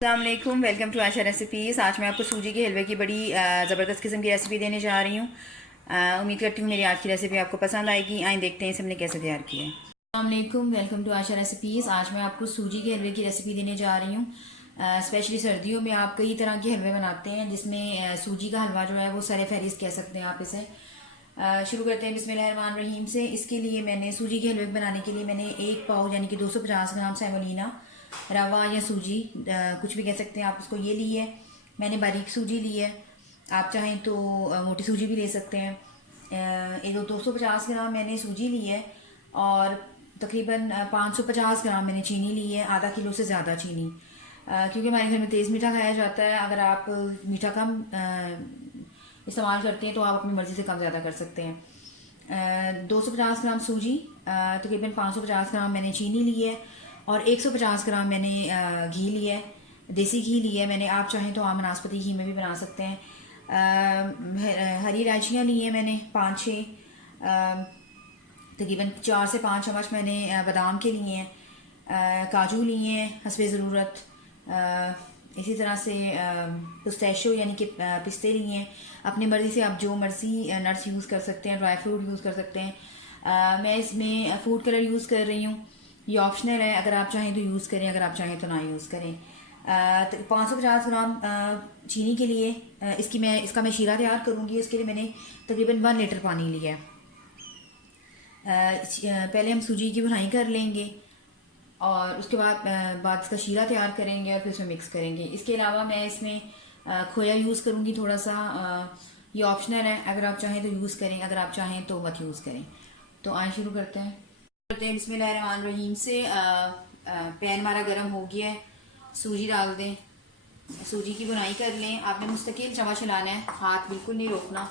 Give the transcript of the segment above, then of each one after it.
अस्सलामुअलैकुम, welcome to Asha recipes. आज मैं आपको सूजी के हलवे की बड़ी ज़बरदस्त किस्म की रेसिपी देने जा रही हूँ। उम्मीद करती हूँ मेरी आज की रेसिपी आपको पसंद आएगी। आइए देखते हैं इसे हमने कैसे तैयार किया है। अस्सलामुअलैकुम, वेलकम टू आशा रेसिपीज़। आज मैं आपको सूजी के हलवे की रेसिपी देने जा रही हूँ। स्पेशली सर्दियों में आप कई तरह के हलवे बनाते हैं, जिसमें सूजी का हलवा जो है वो सर फहरिस्त कह सकते हैं आप इसे। शुरू करते हैं बिस्मिल्लाहिर्रहमानिर्रहीम से। इसके लिए मैंने सूजी के हलवे बनाने के लिए मैंने एक पाव यानी कि 250 ग्राम सेमोलिना रवा या सूजी कुछ भी कह सकते हैं आप उसको, ये ली है। मैंने बारीक सूजी ली है, आप चाहें तो मोटी सूजी भी ले सकते हैं। एक 250 ग्राम मैंने सूजी ली है और तकरीबन 550 ग्राम मैंने चीनी ली है, आधा किलो से ज़्यादा चीनी। क्योंकि हमारे घर में तेज़ मीठा खाया जाता है। अगर आप मीठा कम इस्तेमाल करते हैं तो आप अपनी मर्ज़ी से कम ज़्यादा कर सकते हैं। 250 ग्राम सूजी, तकरीबन 550 ग्राम मैंने चीनी ली है और 150 ग्राम मैंने घी लिया है, देसी घी लिया है मैंने। आप चाहें तो आम वनस्पति घी में भी बना सकते हैं। हरी इलायचियाँ ली हैं मैंने 5-6, तकरीबन 4 से 5 चम्मच मैंने बादाम के लिए हैं। काजू लिए हैं हस्बे ज़रूरत। इसी तरह से पिस्ताशियो यानी कि पिस्ते लिए हैं। अपनी मर्ज़ी से आप जो मर्ज़ी नट्स यूज़ कर सकते हैं, ड्राई फ्रूट यूज़ कर सकते हैं। मैं इसमें फूड कलर यूज़ कर रही हूँ, ये ऑप्शनल है। अगर आप चाहें तो यूज़ करें, अगर आप चाहें तो ना यूज़ करें। 550 ग्राम चीनी के लिए इसका मैं शीरा तैयार करूँगी। इसके लिए मैंने तकरीबन 1 लीटर पानी लिया है। पहले हम सूजी की बुनाई कर लेंगे और उसके बाद इसका शीरा तैयार करेंगे और फिर उसमें मिक्स करेंगे। इसके अलावा मैं इसमें खोया यूज़ करूँगी थोड़ा सा। ये ऑप्शनल है, अगर आप चाहें तो यूज़ करें, अगर आप चाहें तो मत यूज़ करें। तो आए शुरू करते हैं बिस्मिल्लाहिर्रहमानिर्रहीम से। पैन हमारा गर्म हो गया है, सूजी डाल दें। सूजी की बुनाई कर लें। आपने मुस्तकिल चम्मच हिलाना है, हाथ बिल्कुल नहीं रोकना।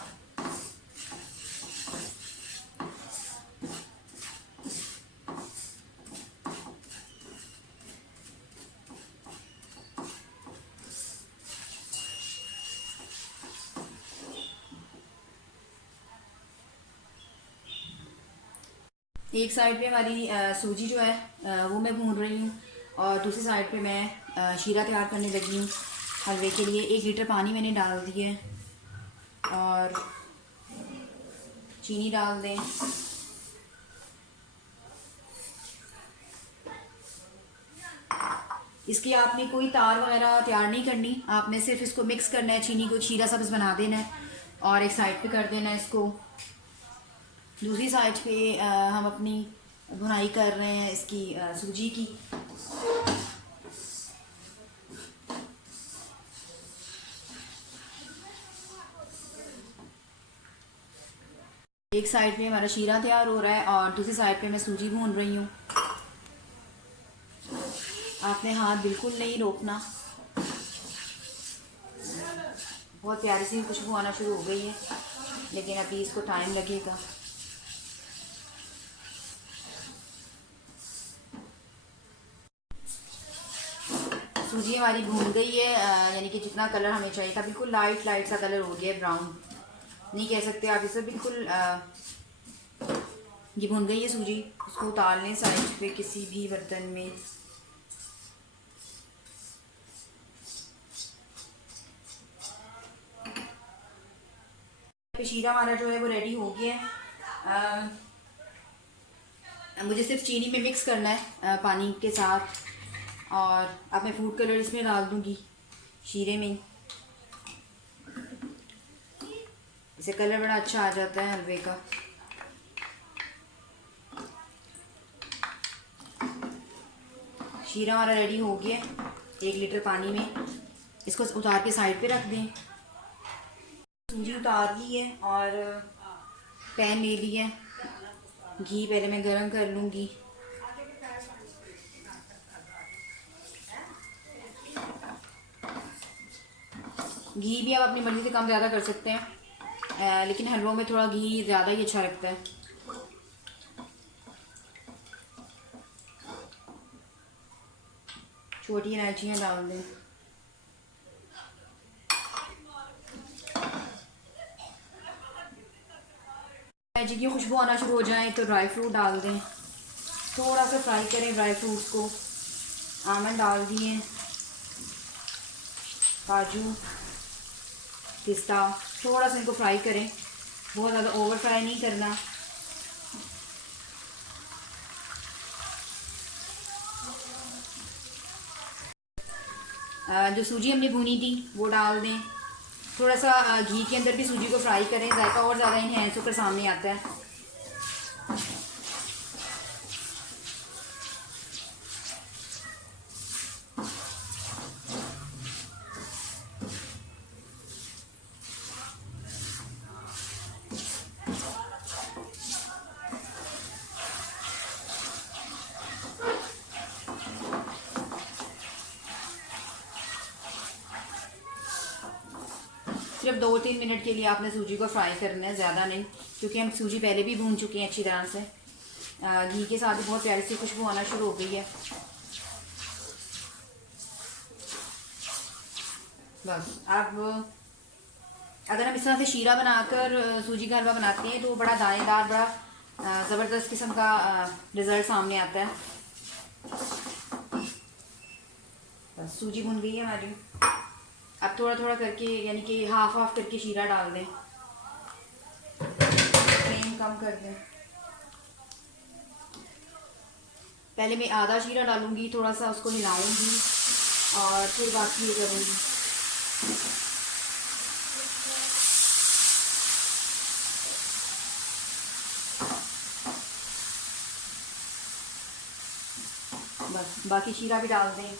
एक साइड पे हमारी सूजी जो है वो मैं भून रही हूँ और दूसरी साइड पे मैं शीरा तैयार करने लगी हूँ हलवे के लिए। 1 लीटर पानी मैंने डाल दिया है और चीनी डाल दें। इसकी आपने कोई तार वगैरह तैयार नहीं करनी, आपने सिर्फ इसको मिक्स करना है, चीनी को शीरा सब्ज़ बना देना है और एक साइड पे कर देना है इसको। दूसरी साइड पे हम अपनी भुनाई कर रहे हैं इसकी सूजी की। एक साइड पे हमारा शीरा तैयार हो रहा है और दूसरी साइड पे मैं सूजी भून रही हूँ। आपने हाथ बिल्कुल नहीं रोकना। बहुत प्यारी सी खुशबू आना शुरू हो गई है, लेकिन अभी इसको टाइम लगेगा। सूजी हमारी भून गई है, यानी कि जितना कलर हमें चाहिए था, बिल्कुल लाइट लाइट सा कलर हो गया है, ब्राउन नहीं कह सकते आप इसे, बिल्कुल ये भून गई है सूजी। उसको उतार लें साइड पे किसी भी बर्तन में। शीरा हमारा जो है वो रेडी हो गया है। मुझे सिर्फ चीनी में मिक्स करना है पानी के साथ, और अब मैं फूड कलर इसमें डाल दूंगी शीरे में। इसे कलर बड़ा अच्छा आ जाता है हलवे का। शीरा हमारा रेडी हो गया 1 लीटर पानी में। इसको उतार के साइड पे रख दें। सूजी उतार ली है और पैन ले लिया है। घी पहले मैं गरम कर लूँगी। घी भी आप अपनी मर्ज़ी से कम ज़्यादा कर सकते हैं, लेकिन हलवों में थोड़ा घी ज़्यादा ही अच्छा लगता है। छोटी इलायचियाँ डाल दें। इलायची की खुशबू आना शुरू हो जाए तो ड्राई फ्रूट डाल दें। थोड़ा सा फ्राई करें ड्राई फ्रूट्स को। आमंड डाल दिए, काजू, पिस्ता, थोड़ा सा इनको फ्राई करें, बहुत ज़्यादा ओवर फ्राई नहीं करना। जो सूजी हमने भूनी थी वो डाल दें। थोड़ा सा घी के अंदर भी सूजी को फ्राई करें, जायका और ज़्यादा इन्हेंस होकर सामने आता है। सिर्फ 2-3 मिनट के लिए आपने सूजी को फ्राई करना है, ज़्यादा नहीं, क्योंकि हम सूजी पहले भी भून चुके हैं अच्छी तरह से। घी के साथ बहुत प्यारी सी खुशबू आना शुरू हो गई है। बस अब अगर हम इस तरह से शीरा बनाकर सूजी का हलवा बनाते हैं तो बड़ा दानेदार, बड़ा ज़बरदस्त किस्म का रिज़ल्ट सामने आता है। बस सूजी भुन गई है हमारी। अब थोड़ा थोड़ा करके, यानी कि हाफ हाफ करके शीरा डाल दें, फ्लेम कम कर दें। पहले मैं आधा शीरा डालूंगी, थोड़ा सा उसको हिलाऊंगी और फिर बाकी ये करूँगी। बस बाकी शीरा भी डाल दें।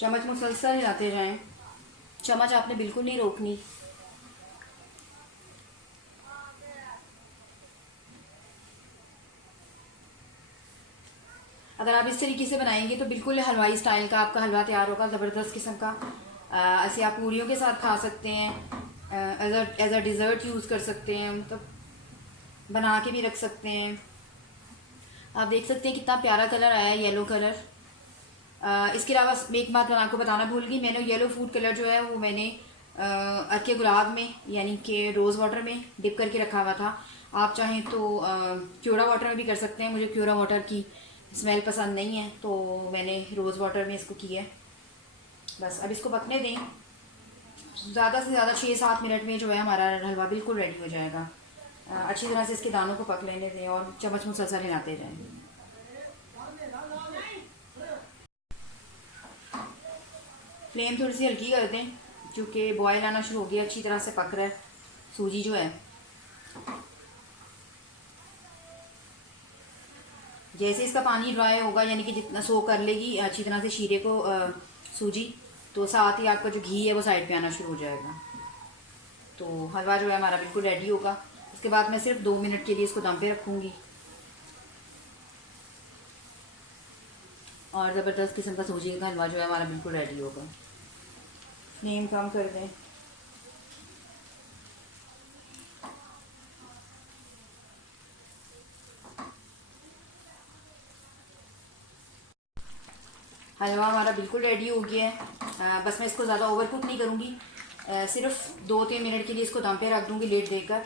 चम्मच मुसलसल हिलाते जाएं, चम्मच आपने बिल्कुल नहीं रोकनी। अगर आप इस तरीके से बनाएंगे तो बिल्कुल हलवाई स्टाइल का आपका हलवा तैयार होगा, ज़बरदस्त किस्म का। ऐसे आप पूरियों के साथ खा सकते हैं, एज अ डिज़र्ट यूज़ कर सकते हैं, मतलब बना के भी रख सकते हैं। आप देख सकते हैं कितना प्यारा कलर आया है, येलो कलर। इसके अलावा एक बात मैं आपको बताना भूल गई, मैंने येलो फूड कलर जो है वो मैंने अर्के गुलाब में, यानी कि रोज़ वाटर में डिप करके रखा हुआ था। आप चाहें तो क्यूरा वाटर में भी कर सकते हैं। मुझे क्यूरा वाटर की स्मेल पसंद नहीं है तो मैंने रोज़ वाटर में इसको किया है। बस अब इसको पकने दें, ज़्यादा से ज़्यादा 6-7 मिनट में जो है हमारा हलवा बिल्कुल रेडी हो जाएगा। अच्छी तरह से इसके दानों को पक लेने दें और चम्मच मुसलसल हिलाते जाएँ। फ्लेम थोड़ी सी हल्की कर दें क्योंकि बॉयल आना शुरू हो गया, अच्छी तरह से पक रहा है सूजी जो है। जैसे इसका पानी ड्राई होगा, यानी कि जितना सो कर लेगी अच्छी तरह से शीरे को सूजी, तो साथ ही आपका जो घी है वो साइड पे आना शुरू हो जाएगा। तो हलवा जो है हमारा बिल्कुल रेडी होगा। उसके बाद मैं सिर्फ 2 मिनट के लिए इसको दम पे रखूँगी और ज़बरदस्त किस्म का सूजी का हलवा जो है हमारा बिल्कुल रेडी होगा। फ्लेम कम कर दें। हलवा हमारा बिल्कुल रेडी हो गया है। बस मैं इसको ज़्यादा ओवर कुक नहीं करूँगी, सिर्फ 2-3 मिनट के लिए इसको दम पे रख दूँगी लिड देकर।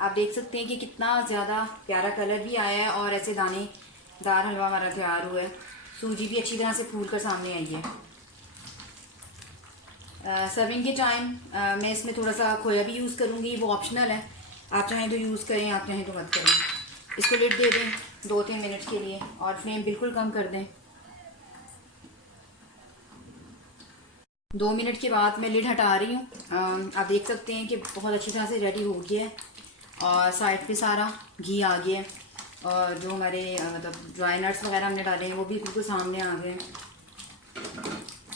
आप देख सकते हैं कि कितना ज़्यादा प्यारा कलर भी आया है और ऐसे दानेदार हलवा हमारा तैयार हुआ है। सूजी भी अच्छी तरह से फूल कर सामने आई है। सर्विंग के टाइम मैं इसमें थोड़ा सा खोया भी यूज़ करूँगी, वो ऑप्शनल है, आप चाहें तो यूज़ करें, आप चाहें तो मत करें। इसको लिड दे दें 2-3 मिनट के लिए और फ्लेम बिल्कुल कम कर दें। 2 मिनट के बाद मैं लिड हटा रही हूँ। आप देख सकते हैं कि बहुत अच्छी तरह से रेडी हो गया है और साइड पे सारा घी आ गया है और जो हमारे मतलब ड्राई नट्स वगैरह हमने डाले हैं वो भी बिल्कुल सामने आ गए।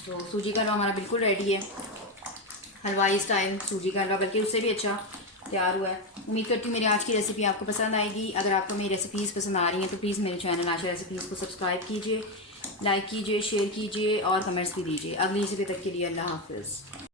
तो सूजी का हलवा हमारा बिल्कुल रेडी है, हलवाई स्टाइल सूजी का हलवा, बल्कि उससे भी अच्छा तैयार हुआ है। उम्मीद करती हूँ मेरी आज की रेसिपी आपको पसंद आएगी। अगर आपको मेरी रेसिपीज़ पसंद आ रही हैं तो प्लीज़ मेरे चैनल आशा रेसिपीज़ को सब्सक्राइब कीजिए, लाइक कीजिए, शेयर कीजिए और कमेंट्स भी दीजिए। अगली रेसिपी तक के लिए अल्लाह हाफ़िज़।